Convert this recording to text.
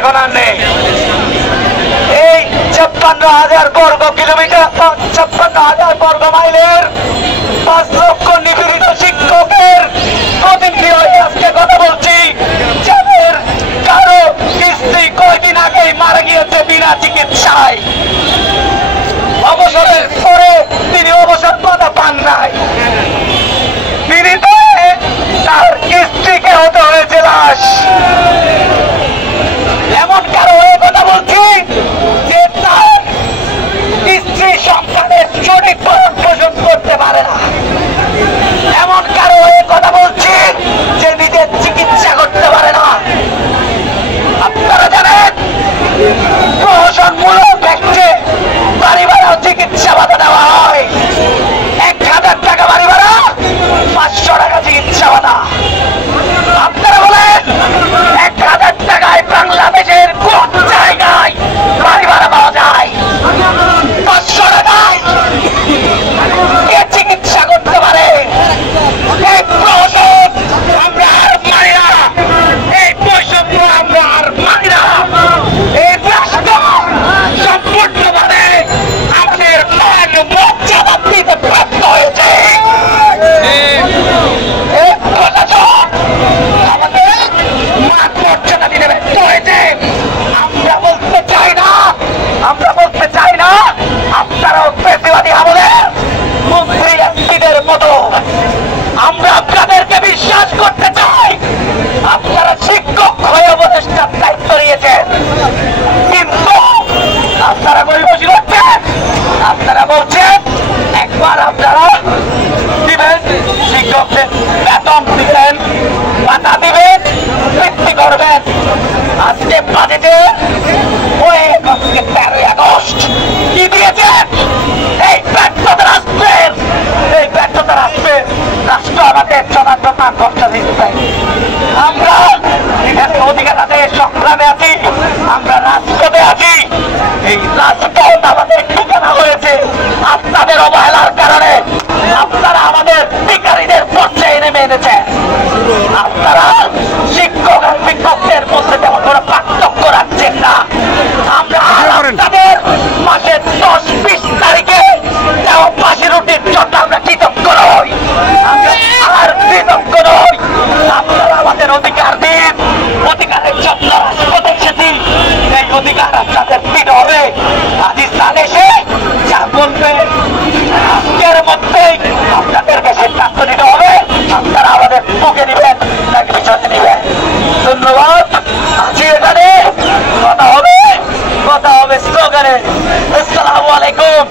এখন আর নেই। এই 56,000 বর্গ কিলোমিটার, 56,000 বর্গ মাইলের 5 লক্ষ নিপীড়িত শিক্ষকের প্রতিনিধি হয়ে আজকে কথা বলছি, যাদের কারো স্ত্রী কয়দিন আগেই মারা গিয়েছে বিনা চিকিৎসায়। অবসরের পরে তিনি অবসর পাতা পান নাই, তিনি তার স্ত্রীকে হতে হয়েছে লাশ। এমন কারো হয়ে কথা বলছি যে তার স্ত্রী সন্তানের সঠিক ভরণ পোষণ করতে পারে না। এমন কারো হয়ে কথা বলছি যে নিজের চিকিৎসা করতে পারে না। আপনারা জানেন প্রহসনমূলক ব্যক্তি বাড়ি ভাড়া চিকিৎসা ভাতা দেওয়া হয়। 1,000 টাকা বাড়ি ভাড়া, 500 টাকা চিকিৎসা ভাতা। আপনারা বলেন 1,000 টাকায় বাংলাদেশের কোন জায়গায় বাড়ি ভাড়া পাওয়া যায়? 500 টাকায় কে চিকিৎসা করতে পারে? এই প্রহসন আমরা আর মানি না, এই বৈষম্য আমরা আর মানি না। এই রাষ্ট্র সম্পূর্ণভাবে আমাদের মান মর্যাদা দিতে ব্যর্থ হয়েছে। এই প্রশাসন আমাদের মান মর্যাদা দিতে ব্যর্থ হয়েছে। আমরা বলতে চাই না আপনারাও পেশিবাদী আমলের মন্ত্রী এমপিদের মতো আমরা আপনাদেরকে বিশ্বাস করতে চাই। আপনারা শিক্ষক হয়ে উপদেষ্টার দায়িত্ব নিয়েছেন, কিন্তু আপনারা গরিবসী করছেন। আপনারা বলছেন একবার আপনারা দিবেন, শিক্ষকদের বেতন দিবেন, ভাতা দিবেন, বৃদ্ধি করবেন। আজকে বাজেটে ওই 13ই আগস্ট কি দিয়েছেন? এই ব্যর্থতা রাষ্ট্রের, এই ব্যর্থতা রাষ্ট্রের রাষ্ট্র আমাদের জনার্দন খরচা দিতে চাই। আমরা এখানে অধিকার আদায়ের সংগ্রামে আছি, আমরা রাষ্ট্রতে আছি। এই রাজপথ আমাদের ঠিকানা হয়েছে আপনাদের অবহেলার কারণে। আপনারা আমাদের ভিখারীদের পর্যায়ে নেমে এনেছেন। আপনারা শিক্ষক আর শিক্ষকদের মধ্যে তেমন কোনো পার্থক্য রাখছেন না। আমরা আপনাদের মাসের 10-20 তারিখে দেওয়া পাশে রুটির জন্য আমরা কৃতজ্ঞ নই, আমরা আর কৃতজ্ঞ নই। আপনারা আমাদের অধিকার দিন, অধিকারের জন্য রাজপথে এসেছি। এই অধিকার আপনাদের দিতে হবে। পাকিস্তান এসে যা বলবে আজকের মধ্যেই আপনাদেরকে সিদ্ধান্ত নিতে হবে। আপনারা আমাদের বুকে নিবেন নাকি পিছনে নিবেন। ধন্যবাদ। আছি এখানে, কথা হবে স্লোগানে। আসসালামু আলাইকুম।